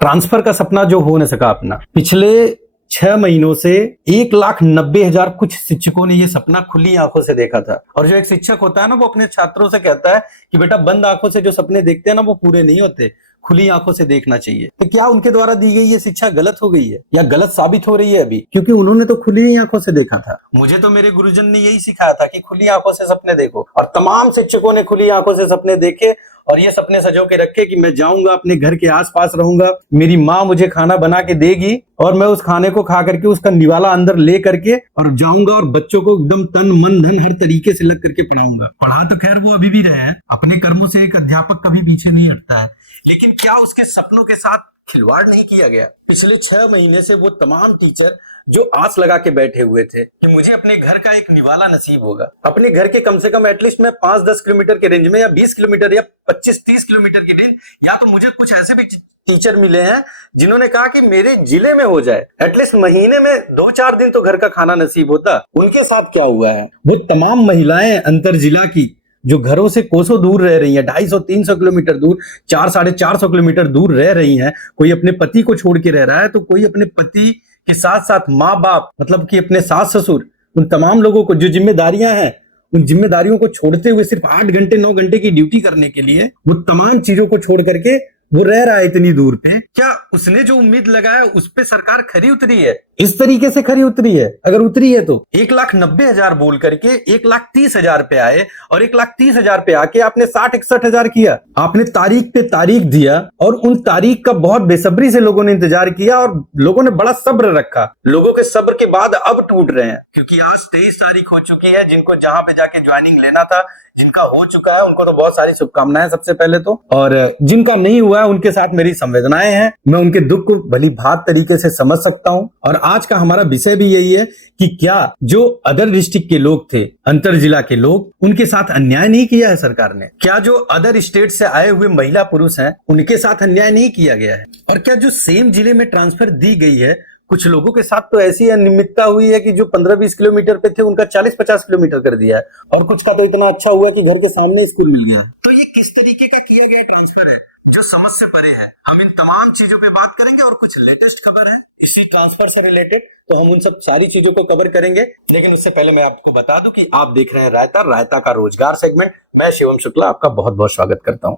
Transfer का सपना जो हो न सका अपना, पिछले 6 महीनों से 1,90,000 कुछ शिक्षकों ने ये सपना खुली आंखों से देखा था। और जो एक शिक्षक होता है ना, वो अपने छात्रों से कहता है कि बेटा बंद आंखों से जो सपने देखते हैं ना, वो पूरे नहीं होते, खुली आंखों से देखना चाहिए। तो क्या उनके द्वारा दी गई ये शिक्षा गलत हो गई है या गलत साबित हो रही है अभी? क्योंकि उन्होंने तो खुली आंखों से देखा था। मुझे तो मेरे गुरुजन ने यही सिखाया था कि खुली आंखों से सपने देखो, और तमाम शिक्षकों ने खुली आंखों से सपने देखे और ये सपने सजो के रखे कि मैं जाऊंगा, अपने घर के आसपास रहूंगा, मेरी माँ मुझे खाना बना के देगी और मैं उस खाने को खा करके उसका निवाला अंदर ले करके और जाऊंगा और बच्चों को एकदम तन मन धन हर तरीके से लग करके पढ़ाऊंगा। पढ़ा तो खैर वो अभी भी रहे हैं, अपने कर्मों से एक अध्यापक कभी पीछे नहीं हटता है, लेकिन क्या उसके सपनों के साथ खिलवाड़ नहीं किया गया? पिछले 6 महीने से वो तमाम टीचर जो आस लगा के बैठे हुए थे कि मुझे अपने घर का एक निवाला नसीब होगा, अपने घर के कम से कम एटलीस्ट में 5-10 किलोमीटर के रेंज में या 20 किलोमीटर या 25-30 किलोमीटर की रेंज, या तो मुझे कुछ ऐसे भी टीचर मिले हैं जिन्होंने कहा कि मेरे जिले में हो जाए, एटलीस्ट महीने में 2-4 दिन तो घर का खाना नसीब होता। उनके साथ क्या हुआ है? वो तमाम महिलाएं अंतर जिला की जो घरों से कोसों दूर रह रही हैं, 250-300 किलोमीटर दूर, 400-450 किलोमीटर दूर रह रही हैं, कोई अपने पति को छोड़ के रह रहा है तो कोई अपने पति के साथ साथ माँ बाप, मतलब कि अपने सास ससुर, उन तमाम लोगों को जो जिम्मेदारियां हैं, उन जिम्मेदारियों को छोड़ते हुए सिर्फ 8 घंटे 9 घंटे की ड्यूटी करने के लिए वो तमाम चीजों को छोड़ करके वो रह रहा है इतनी दूर पे। क्या उसने जो उम्मीद लगाया उस पे सरकार खरी उतरी है? इस तरीके से खरी उतरी है? अगर उतरी है तो 1,90,000 बोल करके 1,30,000 पे आए और 1,30,000 पे आके आपने 60-61,000 किया। आपने तारीख पे तारीख दिया और उन तारीख का बहुत बेसब्री से लोगों ने इंतजार किया और लोगों ने बड़ा सब्र रखा। लोगों के सब्र के बाद अब टूट रहे हैं, क्योंकि आज 23 तारीख हो चुकी है। जिनको जहां पे जाके ज्वाइनिंग लेना था, जिनका हो चुका है, उनको तो बहुत सारी शुभकामनाएं सबसे पहले तो, और जिनका नहीं हुआ है उनके साथ मेरी संवेदनाएं हैं। मैं उनके दुख को भली भांति तरीके से समझ सकता हूं। और आज का हमारा विषय भी यही है कि क्या जो अदर डिस्ट्रिक्ट के लोग थे, अंतर जिला के लोग, उनके साथ अन्याय नहीं किया है सरकार ने? क्या जो अदर स्टेट से आए हुए महिला पुरुष हैं उनके साथ अन्याय नहीं किया गया है? और क्या जो सेम जिले में ट्रांसफर दी गई है, कुछ लोगों के साथ तो ऐसी अनियमितता हुई है कि जो 15-20 किलोमीटर पे थे उनका 40-50 किलोमीटर कर दिया है, और कुछ का तो इतना अच्छा हुआ कि घर के सामने स्कूल मिल गया। तो ये किस तरीके का किया गया ट्रांसफर है जो समझ से परे है? हम इन तमाम चीजों पे बात करेंगे और कुछ लेटेस्ट खबर है इसी ट्रांसफर से रिलेटेड, तो हम उन सब सारी चीजों को कवर करेंगे। लेकिन उससे पहले मैं आपको बता दूं कि आप देख रहे हैं रायता का रोजगार सेगमेंट। मैं शिवम शुक्ला आपका बहुत बहुत स्वागत करता हूं।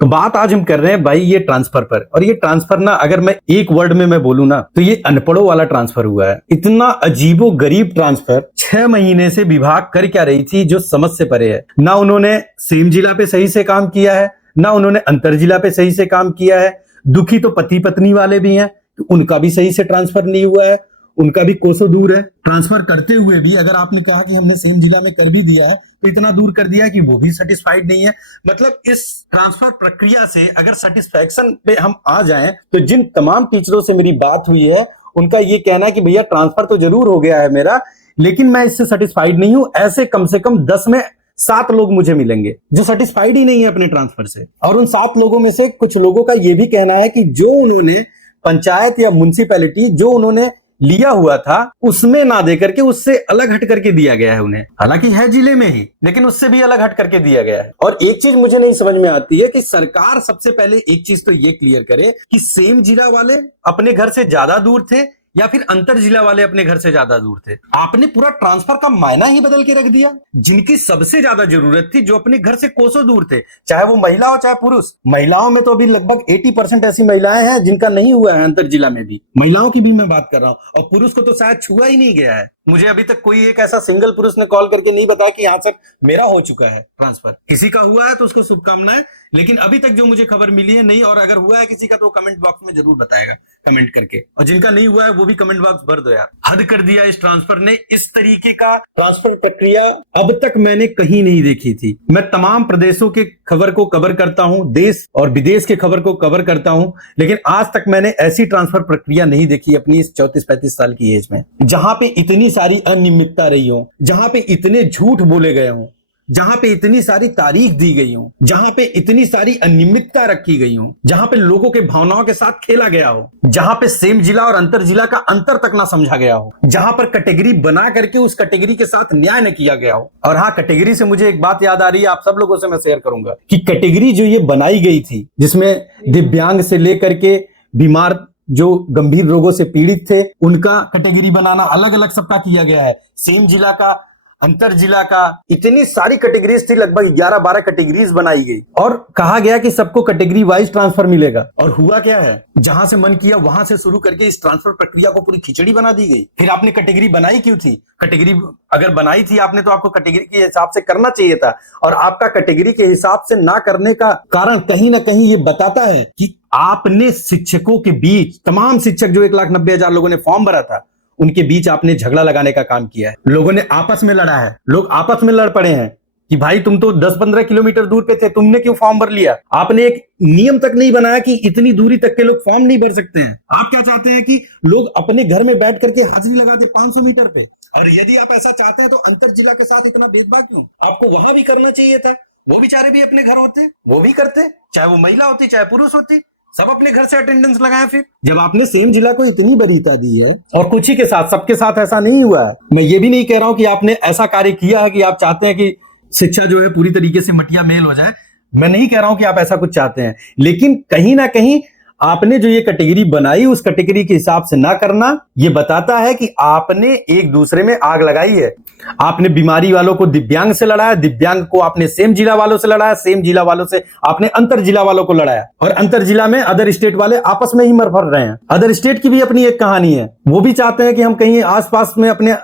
तो बात आज हम कर रहे हैं भाई ये ट्रांसफर पर, और ये ट्रांसफर ना, अगर मैं एक वर्ड में मैं बोलूं ना, तो ये अनपढ़ों वाला ट्रांसफर हुआ है। इतना अजीबो गरीब ट्रांसफर 6 महीने से विभाग कर क्या रही थी जो समझ से परे है। ना उन्होंने सेम जिला पे सही से काम किया है, ना उन्होंने अंतर जिला पे सही से काम किया है। दुखी तो पति पत्नी वाले भी हैं, तो उनका भी सही से ट्रांसफर नहीं हुआ है, उनका भी कोसों दूर है। ट्रांसफर करते हुए भी अगर आपने कहा कि हमने सेम जिला में कर भी दिया है, तो इतना दूर कर दिया कि वो भी सेटिस्फाइड नहीं है। मतलब इस ट्रांसफर प्रक्रिया से अगर सेटिस्फैक्शन पे हम आ जाएं, तो जिन तमाम टीचरों से मेरी बात हुई है उनका ये कहना है कि भैया ट्रांसफर तो जरूर हो गया है मेरा, लेकिन मैं इससे सेटिस्फाइड नहीं हूं। ऐसे कम से कम 10 में 7 लोग मुझे मिलेंगे जो सेटिस्फाइड ही नहीं है अपने ट्रांसफर से। और उन 7 लोगों में से कुछ लोगों का ये भी कहना है कि जो उन्होंने पंचायत या म्युनिसिपैलिटी जो उन्होंने लिया हुआ था उसमें ना दे करके उससे अलग हट करके दिया गया है उन्हें, हालांकि है जिले में ही, लेकिन उससे भी अलग हट करके दिया गया है। और एक चीज मुझे नहीं समझ में आती है कि सरकार सबसे पहले एक चीज तो ये क्लियर करे कि सेम जिला वाले अपने घर से ज्यादा दूर थे या फिर अंतर जिला वाले अपने घर से ज्यादा दूर थे। आपने पूरा ट्रांसफर का मायना ही बदल के रख दिया। जिनकी सबसे ज्यादा जरूरत थी, जो अपने घर से कोसों दूर थे, चाहे वो महिला हो चाहे पुरुष। महिलाओं में तो अभी लगभग 80% ऐसी महिलाएं हैं जिनका नहीं हुआ है अंतर जिला में भी, महिलाओं की भी मैं बात कर रहा हूं। और पुरुष को तो शायद छुआ ही नहीं गया है। मुझे अभी तक कोई एक ऐसा सिंगल पुरुष ने कॉल करके नहीं बताया कि यहां सर मेरा हो चुका है ट्रांसफर। किसी का हुआ है तो उसको शुभकामनाएं, लेकिन अभी तक जो मुझे खबर मिली है नहीं। और अगर हुआ है किसी का तो कमेंट बॉक्स में जरूर बताएगा कमेंट करके, और जिनका नहीं हुआ है वो भी कमेंट बॉक्स भर दो यार। हद कर दिया इस ट्रांसफर ने। इस तरीके का ट्रांसफर प्रक्रिया अब तक मैंने कहीं नहीं देखी थी। मैं तमाम प्रदेशों के खबर को कवर करता हूं, देश और विदेश के खबर को कवर करता हूं, लेकिन आज तक मैंने ऐसी ट्रांसफर प्रक्रिया नहीं देखी अपनी इस 34-35 साल की एज में, जहां पे इतनी सारी अनियमितता रही हो, जहां पे इतने झूठ बोले गए हों, जहां पे इतनी सारी तारीख दी गई हो, जहां पे इतनी सारी अनियमितता रखी गई हो, जहां पे लोगों के भावनाओं के साथ खेला गया हो, जहां पे सेम जिला और अंतर जिला का अंतर तक ना समझा गया हो, जहां पर कैटेगरी बना करके उस कैटेगरी के साथ न्याय न किया गया हो। और हाँ, कैटेगरी से मुझे एक बात याद आ रही है, आप सब लोगों से मैं शेयर करूंगा कि कैटेगरी जो ये बनाई गई थी, जिसमें दिव्यांग से लेकर के बीमार, जो गंभीर रोगों से पीड़ित थे, उनका कैटेगरी बनाना अलग अलग सबका किया गया है, सेम जिला का, अंतर जिला का, इतनी सारी कैटेगरीज थी, लगभग 11-12 कैटेगरीज बनाई गई और कहा गया कि सबको कैटेगरी वाइज ट्रांसफर मिलेगा। और हुआ क्या है, जहां से मन किया वहां से शुरू करके इस ट्रांसफर प्रक्रिया को पूरी खिचड़ी बना दी गई। फिर आपने कैटेगरी बनाई क्यों थी? कैटेगरी अगर बनाई थी आपने तो आपको कैटेगरी के हिसाब से करना चाहिए था, और आपका कैटेगरी के हिसाब से ना करने का कारण कहीं ना कहीं ये बताता है कि आपने शिक्षकों के बीच, तमाम शिक्षक जो 1,90,000 लोगों ने फॉर्म भरा था, उनके बीच आपने झगड़ा लगाने का काम किया है। लोगों ने आपस में लड़ा है, लोग आपस में लड़ पड़े हैं कि भाई तुम तो 10-15 किलोमीटर दूर पे थे, तुमने क्यों फॉर्म भर लिया? आपने एक नियम तक नहीं बनाया कि इतनी दूरी तक के लोग फॉर्म नहीं भर सकते हैं। आप क्या चाहते हैं कि लोग अपने घर में बैठ करके हाजिरी लगा दे 500 मीटर पे? और यदि आप ऐसा चाहते हैं तो अंतर जिला के साथ इतना भेदभाव क्यों? आपको वहां भी करना चाहिए था। वो बेचारे भी अपने घर होते, वो भी करते, चाहे वो महिला होती चाहे पुरुष होती, सब अपने घर से अटेंडेंस लगाए। फिर जब आपने सेम जिला को इतनी वरीयता दी है, और कुछ ही के साथ, सबके साथ ऐसा नहीं हुआ है। मैं ये भी नहीं कह रहा हूं कि आपने ऐसा कार्य किया है कि आप चाहते हैं कि शिक्षा जो है पूरी तरीके से मटिया मेल हो जाए, मैं नहीं कह रहा हूं कि आप ऐसा कुछ चाहते हैं, लेकिन कहीं ना कहीं आपने जो ये कैटेगरी बनाई, उस कैटेगरी के हिसाब से ना करना, ये बताता है कि आपने एक दूसरे में आग लगाई है। आपने बीमारी वालों को दिव्यांग से लड़ाया, दिव्यांग को आपने सेम जिला वालों से लड़ाया, सेम जिला वालों से आपने अंतर जिला वालों को लड़ाया, और अंतर जिला में अदर स्टेट वाले आपस में ही मर फर रहे हैं। अदर स्टेट की भी अपनी एक कहानी है, वो भी चाहते हैं कि हम कहीं आसपास में अपने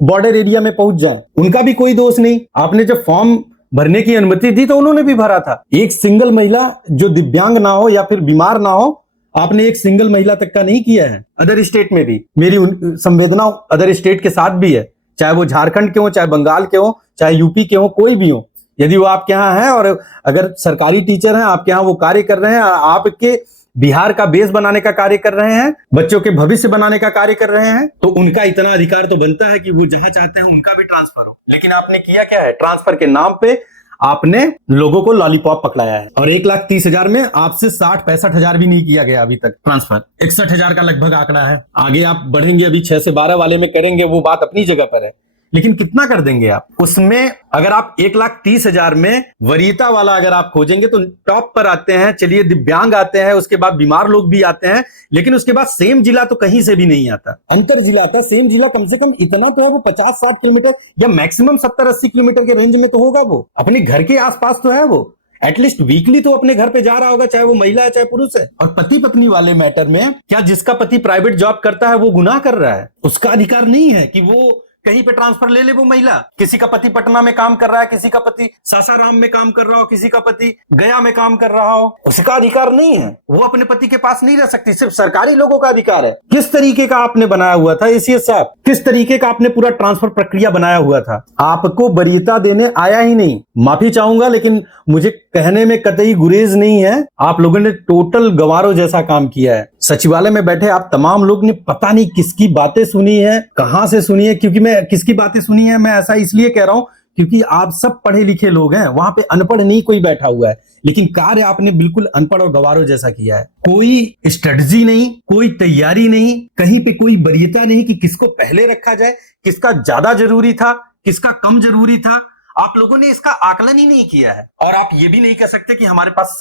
बॉर्डर एरिया में पहुंच जाएं, उनका भी कोई दोष नहीं। आपने जब फॉर्म भरने की अनुमति दी तो उन्होंने भी भरा था। एक सिंगल महिला जो दिव्यांग ना हो या फिर बीमार ना हो, आपने एक सिंगल महिला तक का नहीं किया है। अदर स्टेट में भी मेरी संवेदना अदर स्टेट के साथ भी है, चाहे वो झारखंड के हो, चाहे बंगाल के हो, चाहे यूपी के हो, कोई भी हो। यदि वो आपके यहाँ है और अगर सरकारी टीचर हैं, आपके यहाँ वो कार्य कर रहे हैं, आपके बिहार का बेस बनाने का कार्य कर रहे हैं, बच्चों के भविष्य बनाने का कार्य कर रहे हैं, तो उनका इतना अधिकार तो बनता है कि वो जहां चाहते हैं उनका भी ट्रांसफर हो। लेकिन आपने किया क्या है? ट्रांसफर के नाम पे आपने लोगों को लॉलीपॉप पकड़ाया है, और 1,30,000 में आपसे 60-65 भी नहीं किया गया अभी तक ट्रांसफर। 61,000 का लगभग आंकड़ा है। आगे आप बढ़ेंगे, अभी 6 से 12 वाले में करेंगे, वो बात अपनी जगह पर है, लेकिन कितना कर देंगे आप उसमें? अगर आप 1,30,000 में वरीयता वाला अगर आप खोजेंगे तो टॉप पर आते हैं, चलिए दिव्यांग आते हैं, उसके बाद बीमार लोग भी आते हैं, लेकिन उसके बाद सेम जिला तो कहीं से भी नहीं आता। अंतर जिला आता, सेम जिला कम से कम इतना तो है, वो 50-60 किलोमीटर या मैक्सिमम 70-80 किलोमीटर के रेंज में तो होगा, वो अपने घर के आसपास तो है, वो एटलीस्ट वीकली तो अपने घर पे जा रहा होगा, चाहे वो महिला है चाहे पुरुष है। और पति पत्नी वाले मैटर में क्या जिसका पति प्राइवेट जॉब करता है वो गुनाह कर रहा है? उसका अधिकार नहीं है कि वो कहीं पे ट्रांसफर ले ले। वो महिला, किसी का पति पटना में काम कर रहा है, किसी का पति सासाराम में काम कर रहा हो, किसी का पति गया में काम कर रहा हो, उसका अधिकार नहीं है, वो अपने पति के पास नहीं रह सकती। सिर्फ सरकारी लोगों का अधिकार है। किस तरीके का आपने बनाया हुआ था एसीएस साहब? किस तरीके का आपने पूरा ट्रांसफर प्रक्रिया बनाया हुआ था? आपको वरीयता देने आया ही नहीं। माफी चाहूंगा, लेकिन मुझे कहने में कतई गुरेज नहीं है, आप लोगों ने टोटल गवारों जैसा काम किया है। सचिवालय में बैठे आप तमाम लोग ने पता नहीं किसकी बातें सुनी है, कहां से सुनी है। क्योंकि मैं किसकी बातें सुनी है, मैं ऐसा इसलिए कह रहा हूं क्योंकि आप सब पढ़े लिखे लोग हैं, वहां पे अनपढ़ नहीं कोई बैठा हुआ है, लेकिन कार्य आपने बिल्कुल अनपढ़ और गवारों जैसा किया है। कोई स्ट्रेटजी नहीं, कोई तैयारी नहीं, कहीं पे कोई वरीयता नहीं कि किसको पहले रखा जाए, किसका ज्यादा जरूरी था, किसका कम जरूरी था। आप लोगों ने इसका आकलन ही नहीं किया है। और आप ये भी नहीं कह सकते कि हमारे पास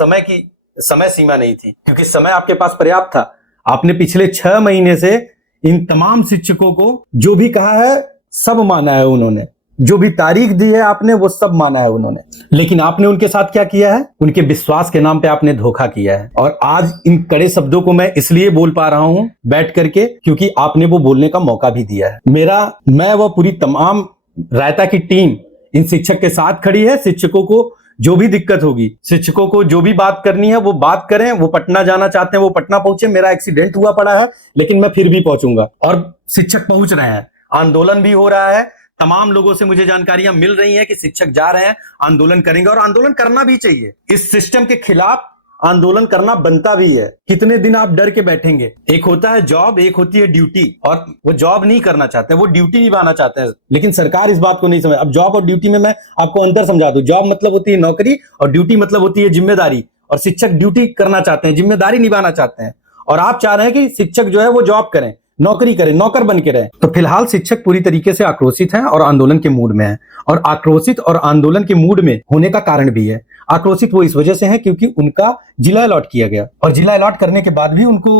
समय सीमा नहीं थी, क्योंकि समय आपके पास पर्याप्त था। आपने पिछले 6 महीने से इन तमाम शिक्षकों को जो भी कहा है सब माना है उन्होंने, जो भी तारीख दी है आपने वो सब माना है उन्होंने। लेकिन आपने उनके साथ क्या किया है? उनके विश्वास के नाम पे आपने धोखा किया है। और आज इन कड़े शब्दों को मैं इसलिए बोल पा रहा हूं बैठ करके क्योंकि आपने वो बोलने का मौका भी दिया है। मैं व पूरी तमाम रायता की टीम इन शिक्षक के साथ खड़ी है। शिक्षकों को जो भी दिक्कत होगी, शिक्षकों को जो भी बात करनी है वो बात करें। वो पटना जाना चाहते हैं वो पटना पहुंचे। मेरा एक्सीडेंट हुआ पड़ा है लेकिन मैं फिर भी पहुंचूंगा। और शिक्षक पहुंच रहे हैं, आंदोलन भी हो रहा है। तमाम लोगों से मुझे जानकारियां मिल रही हैं कि शिक्षक जा रहे हैं, आंदोलन करेंगे और आंदोलन करना भी चाहिए। इस सिस्टम के खिलाफ आंदोलन करना बनता भी है। कितने दिन आप डर के बैठेंगे? एक होता है जॉब, एक होती है ड्यूटी, और वो जॉब नहीं करना चाहते हैं, वो ड्यूटी निभाना चाहते हैं, लेकिन सरकार इस बात को नहीं समझ। अब जॉब और ड्यूटी में मैं आपको अंतर समझा दूं। जॉब मतलब होती है नौकरी और ड्यूटी मतलब होती है जिम्मेदारी, और शिक्षक ड्यूटी करना चाहते हैं, जिम्मेदारी निभाना चाहते हैं, और आप चाह रहे हैं कि शिक्षक जो है वो जॉब करें, नौकरी करें, नौकर बन के रहे। तो फिलहाल शिक्षक पूरी तरीके से आक्रोशित हैं और आंदोलन के मूड में हैं, और आक्रोशित और आंदोलन के मूड में होने का कारण भी है। आक्रोशित वो इस वजह से है क्योंकि उनका जिला अलॉट किया गया, और जिला अलॉट करने के बाद भी उनको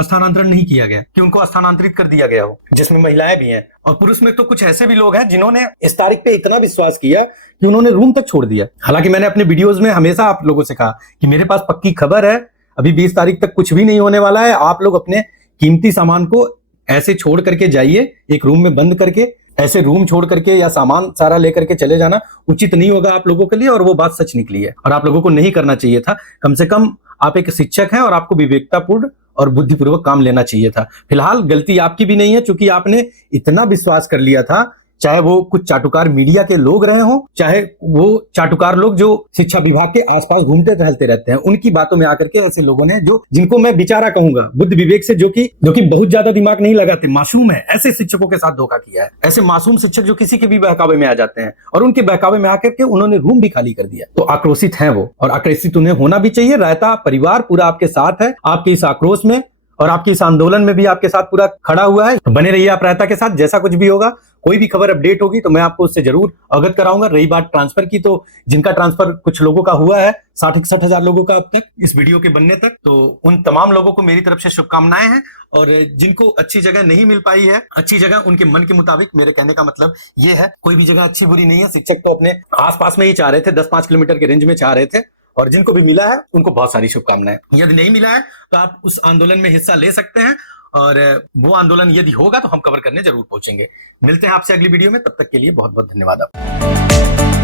स्थानांतरण नहीं किया गया, कि उनको स्थानांतरित कर दिया गया हो, जिसमें महिलाएं भी हैं और पुरुष में तो कुछ ऐसे भी लोग हैं जिन्होंने इस तारीख पे इतना विश्वास किया कि उन्होंने रूम तक छोड़ दिया। हालांकि मैंने अपने वीडियोज में हमेशा आप लोगों से कहा कि मेरे पास पक्की खबर है, अभी 20 तारीख तक कुछ भी नहीं होने वाला है। आप लोग अपने कीमती सामान को ऐसे छोड़ करके जाइए, एक रूम में बंद करके, ऐसे रूम छोड़ करके या सामान सारा लेकर के चले जाना उचित नहीं होगा आप लोगों के लिए, और वो बात सच निकली है और आप लोगों को नहीं करना चाहिए था। कम से कम आप एक शिक्षक हैं और आपको विवेकतापूर्ण और बुद्धिपूर्वक काम लेना चाहिए था। फिलहाल गलती आपकी भी नहीं है, क्योंकि आपने इतना विश्वास कर लिया था, चाहे वो कुछ चाटुकार मीडिया के लोग रहे हों, चाहे वो चाटुकार लोग जो शिक्षा विभाग के आसपास घूमते टहलते रहते हैं, उनकी बातों में आकर के ऐसे लोगों ने, जो जिनको मैं बेचारा कहूंगा बुद्ध विवेक से, जो कि बहुत ज्यादा दिमाग नहीं लगाते, मासूम है, ऐसे शिक्षकों के साथ धोखा किया है। ऐसे मासूम शिक्षक जो किसी के भी बहकावे में आ जाते हैं, और उनके बहकावे में आकर के उन्होंने रूम भी खाली कर दिया। तो आक्रोशित है वो, और आक्रोशित उन्हें होना भी चाहिए। रायता परिवार पूरा आपके साथ है, आपके इस आक्रोश में और आपकी इस आंदोलन में भी आपके साथ पूरा खड़ा हुआ है। तो बने रहिए आप रायता के साथ। जैसा कुछ भी होगा, कोई भी खबर अपडेट होगी तो मैं आपको उससे जरूर अवगत कराऊंगा। रही बात ट्रांसफर की, तो जिनका ट्रांसफर कुछ लोगों का हुआ है, 60-61 हजार लोगों का अब तक इस वीडियो के बनने तक, तो उन तमाम लोगों को मेरी तरफ से शुभकामनाएं हैं। और जिनको अच्छी जगह नहीं मिल पाई है, अच्छी जगह उनके मन के मुताबिक, मेरे कहने का मतलब ये है, कोई भी जगह अच्छी बुरी नहीं है। शिक्षक तो अपने आसपास में ही चाह रहे थे, 10-5 किलोमीटर के रेंज में चाह रहे थे, और जिनको भी मिला है उनको बहुत सारी शुभकामनाएं। यदि नहीं मिला है तो आप उस आंदोलन में हिस्सा ले सकते हैं, और वो आंदोलन यदि होगा तो हम कवर करने जरूर पहुंचेंगे। मिलते हैं आपसे अगली वीडियो में, तब तक के लिए बहुत बहुत धन्यवाद।